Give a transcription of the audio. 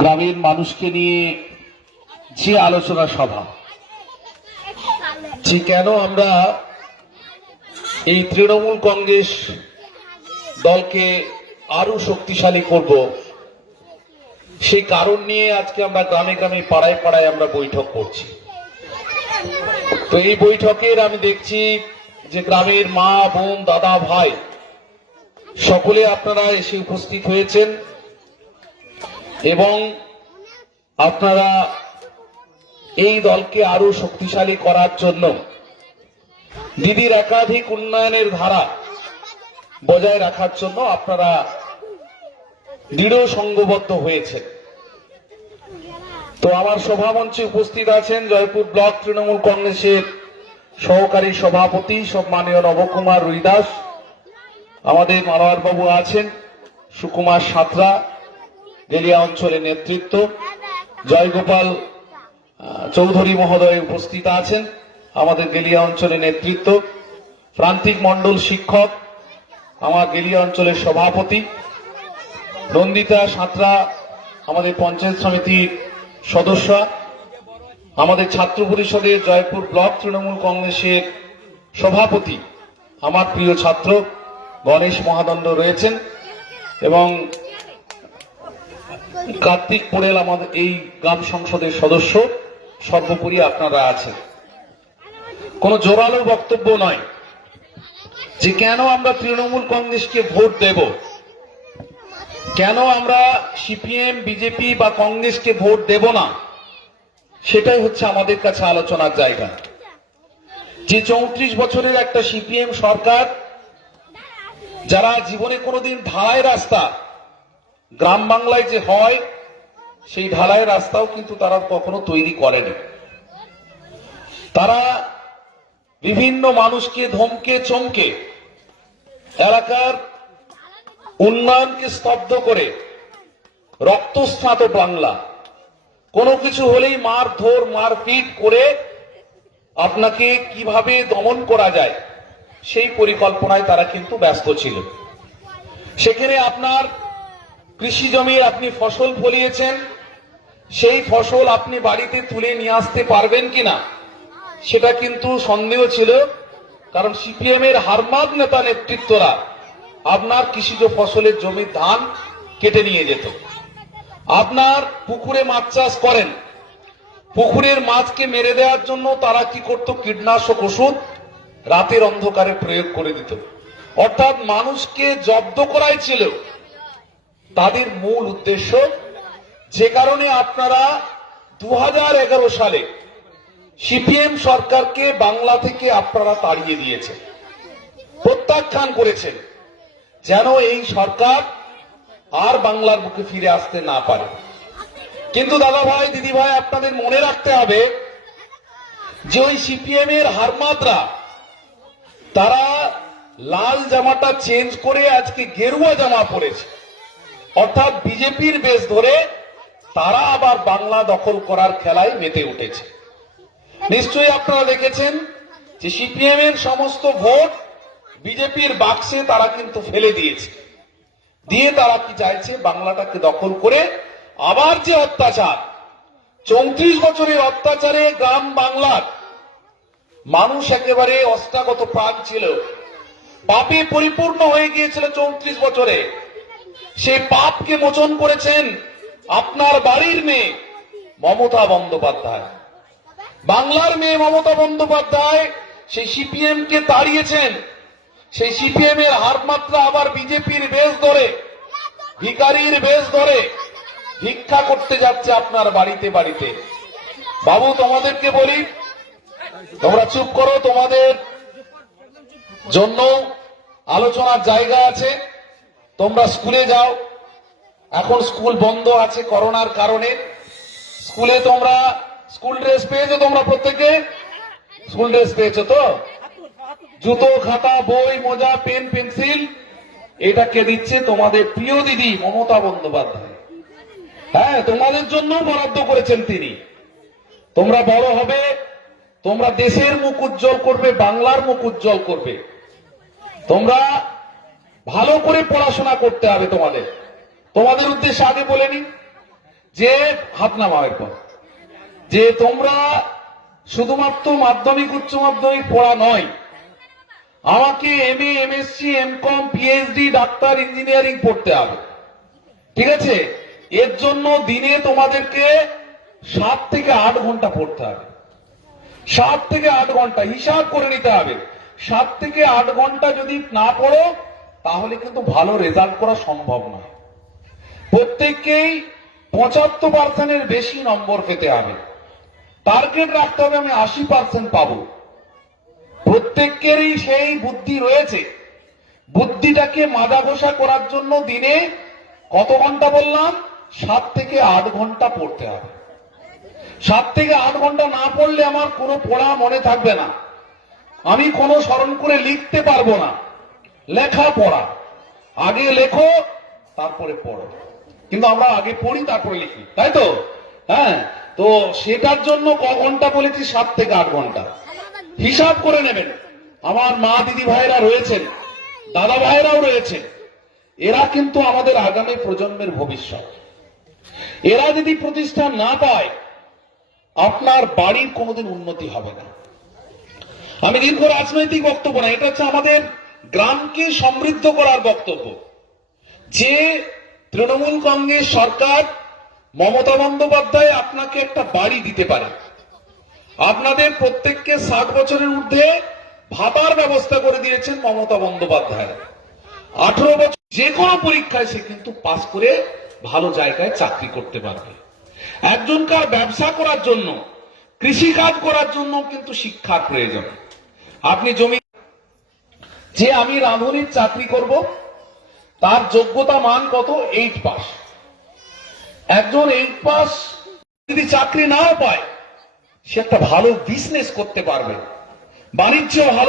গ্রামের মানুষকে নিয়ে যে আলোচনা সভা, যে কেন আমরা এই তৃণমূল কংগ্রেস দলকে আরও শক্তিশালী করব, সেই কারণ নিয়ে আজকে আমরা গ্রামে গ্রামে পাড়ায় পাড়ায় আমরা বৈঠক করছি। তো এই বৈঠকের আমি দেখছি যে গ্রামের মা, বোন, দাদা, ভাই, সকলে আপনারা এসে উপস্থিত হয়েছেন। এবং আপনারা এই দলকে আরও শক্তিশালী করার জন্য দিদির একাধিক উন্নয়নের ধারা বজায় রাখার জন্য আপনারা দৃঢ় সংঘবদ্ধ হয়েছেন। তো আমার সভামঞ্চে উপস্থিত আছেন জয়পুর ব্লক তৃণমূল কংগ্রেসের সহকারী সভাপতি সম্মানীয় নবকুমার রুইদাস। আমাদের মানোয়ার বাবু আছেন, সুকুমার সাঁতরা। দেলিয়া অঞ্চলের নেতৃত্ব, জয়গোপাল চৌধুরী মহোদয় উপস্থিত আছেন, আমাদের গেলিয়া অঞ্চলের নেতৃত্ব, প্রান্তিক মণ্ডল শিক্ষক, আমার গেলিয়া অঞ্চলের সভাপতি, নন্দিতা সাঁতরা, আমাদের পঞ্চায়েত সমিতির সদস্য, আমাদের ছাত্র পরিষদের জয়পুর ব্লক তৃণমূল কংগ্রেসের সভাপতি, আমার প্রিয় ছাত্র গণেশ মহাদণ্ড রয়েছেন এবং কার্তিক পোড়েল আমাদের এই গ্রাম সংসদের সদস্য। সর্বোপরি আপনারা আছেন। কোনো জোরালো বক্তব্য নয় যে কেন আমরা তৃণমূল কংগ্রেসকে ভোট দেব? কেন আমরা সিপিএম, বিজেপি বা কংগ্রেসকে ভোট দেব না? সেটাই হচ্ছে আমাদের কাছে আলোচনার জায়গা। যে চৌত্রিশ বছরের একটা সিপিএম সরকার, যারা জীবনে কোনোদিন ঢালাই রাস্তা গ্রাম বাংলায় যে হয়, সেই ঢালাই রাস্তাও কিন্তু তারা কখনো তৈরি করেনি। তারা বিভিন্ন মানুষকে ধমকে, চমকে এলাকার উন্নয়নকে স্তব্ধ করে রক্তস্নাত বাংলা। কোনো কিছু হলেই মারধর মারপিট করে আপনাকে কীভাবে দমন করা যায়, সেই পরিকল্পনায় তারা কিন্তু ব্যস্ত ছিল সেখানে আপনার কৃষি জমি আপনি ফসল ফলিয়েছেন, সেই ফসল আপনি বাড়িতে তুলে নিয়ে আসতে পারবেন কিনা, সেটা কিন্তু সন্দেহ ছিল, কারণ সিপিএম এর হারমাদ নেতা নেতৃত্বরা আপনার কৃষিজ ফসলের জমির ধান কেটে নিয়ে যেত। আপনার পুকুরে মাছ চাষ করেন, পুকুরের মাছকে মেরে দেওয়ার জন্য তারা কি করত? কীটনাশক ওষুধ রাতের অন্ধকারে প্রয়োগ করে দিত। অর্থাৎ মানুষকে জব্দ করাই ছিল তাদের মূল উদ্দেশ্য যে কারণে আপনারা দু হাজার এগারো সালে সিপিএম সরকারকে বাংলা থেকে আপনারা তাড়িয়ে দিয়েছেন, প্রত্যাখ্যান করেছেন, যেন এই সরকার আর বাংলার বুকে ফিরে আসতে না পারে। কিন্তু দাদা ভাই দিদি ভাই আপনাদের মনে রাখতে হবে যে ওই সিপিএম এর হারমাতরা তারা লাল জামাটা চেঞ্জ করে আজকে গেরুয়া জামা পরেছে। অর্থাৎ বিজেপির বেশ ধরে তারা আবার বাংলা দখল করার খেলায় মেতে উঠেছে। নিশ্চয়ই আপনারা দেখেছেন যে সিপিএম এর সমস্ত ভোট বিজেপির বাক্সে তারা কিন্তু ফেলে দিয়েছে। দিয়ে তারা কি চাইছে? বাংলাটাকে দখল করে আবার যে অত্যাচার, চৌত্রিশ বছরের অত্যাচারে গ্রাম বাংলার মানুষ একেবারে অষ্টাগত প্রাণ ছিল। পাপে পরিপূর্ণ হয়ে গিয়েছিল চৌত্রিশ বছরে। সেই পাপকে মোচন করেছেন আপনার বাড়ির মেয়ে মমতা বন্দ্যোপাধ্যায়। বাংলার মেয়ে মমতা বন্দ্যোপাধ্যায় সেই সিপিএম কে তাড়িয়েছেন। সেই সিপিএম এর হারমাত্রা আবার বিজেপির বেশ ধরে, ভিকারির বেশ ধরে, ভিক্ষা করতে যাচ্ছে আপনার বাড়িতে বাড়িতে। বাবু, তোমাদেরকে বলি, তোমরা চুপ করো, তোমাদের জন্য আলোচনার জায়গা আছে। তোমরা স্কুলে যাও। এখন স্কুল বন্ধ আছে করোনার কারণে। স্কুলে তোমরা স্কুল ড্রেস পেয়েছ তোমরা প্রত্যেকে? স্কুল ড্রেস পেয়েছ তো? জুতো, খাতা, বই, মোজা, পেন, পেন্সিল এটা কে দিচ্ছে তোমাদের প্রিয় দিদি মমতা বন্দ্যোপাধ্যায়। হ্যাঁ তোমাদের জন্য বরাদ্দ করেছেন তিনি। তোমরা বড় হবে, তোমরা দেশের মুখ উজ্জ্বল করবে, বাংলার মুখ উজ্জ্বল করবে। তোমরা ভালো করে পড়াশোনা করতে হবে তোমাদের। তোমাদের উদ্দেশ্যে আগে বলে নি যে, হাত নামাও এরপর যে তোমরা শুধুমাত্র মাধ্যমিক, উচ্চ মাধ্যমিক পড়া নয়, আমাকে M A MSc M com PhD doctor, engineering পড়তে হবে। ঠিক আছে? এর জন্য দিনে তোমাদেরকে সাত থেকে আট ঘণ্টা পড়তে হবে। সাত থেকে আট ঘণ্টা হিসাব করে নিতে হবে। সাত থেকে আট ঘণ্টা যদি না পড়ো তাহলে কিন্তু ভালো রেজাল্ট করা সম্ভব নয়। প্রত্যেককেই পঁচাত্তর পার্সেন্টের বেশি নম্বর পেতে হবে। টার্গেট রাখতে হবে আমি আশি পার্সেন্ট পাবো। প্রত্যেকেরই সেই বুদ্ধি রয়েছে। বুদ্ধিটাকে মাজা ঘোষা করার জন্য দিনে কত ঘণ্টা বললাম? সাত থেকে আট ঘণ্টা পড়তে হবে। সাত থেকে আট ঘণ্টা না পড়লে আমার কোনো পড়া মনে থাকবে না। আমি কোনো স্মরণ করে লিখতে পারব না। লেখা পড়া আগে লেখো, তারপরে পড়ো। কিন্তু আমরা আগে পড়ি, তারপরে লিখি, তাই তো? হ্যাঁ তো সেটার জন্য ক ঘণ্টা বলেছি? সাত থেকে আট ঘণ্টা। হিসাব করে নেবেন। আমার মা দিদি ভাইরা রয়েছেন, দাদা ভাইরাও রয়েছেন। এরা কিন্তু আমাদের আগামী প্রজন্মের ভবিষ্যৎ। এরা যদি প্রতিষ্ঠান না পায়, আপনার বাড়ির কোনোদিন উন্নতি হবে না। আমি দীর্ঘ রাজনৈতিক বক্তব্য না, এটা হচ্ছে আমাদের গ্রামকে সমৃদ্ধ করার বক্তব্য। যে তৃণমূল কংগ্রেস সরকার মমতা বন্দ্যোপাধ্যায় আপনাকে একটা বাড়ি দিতে পারে। আপনাদের প্রত্যেককে ষাট বছরের ঊর্ধ্বে ভাতার ব্যবস্থা করে দিয়েছেন মমতা বন্দ্যোপাধ্যায়। আঠারো বছর যে কোনো পরীক্ষায় সে কিন্তু পাশ করে ভালো জায়গায় চাকরি করতে পারবে। একজনকার ব্যবসা করার জন্য কৃষি কাজ করার জন্য কিন্তু শিক্ষার প্রয়োজন। আপনি জমি যে আমি রাঁধুনির চাকরি করব, তার যোগ্যতা মান কত? Eight pass. একজন এইট পাস যদি চাকরি নাও পায়, সে একটা ভালো বিজনেস করতে পারবে। বাণিজ্য ভালো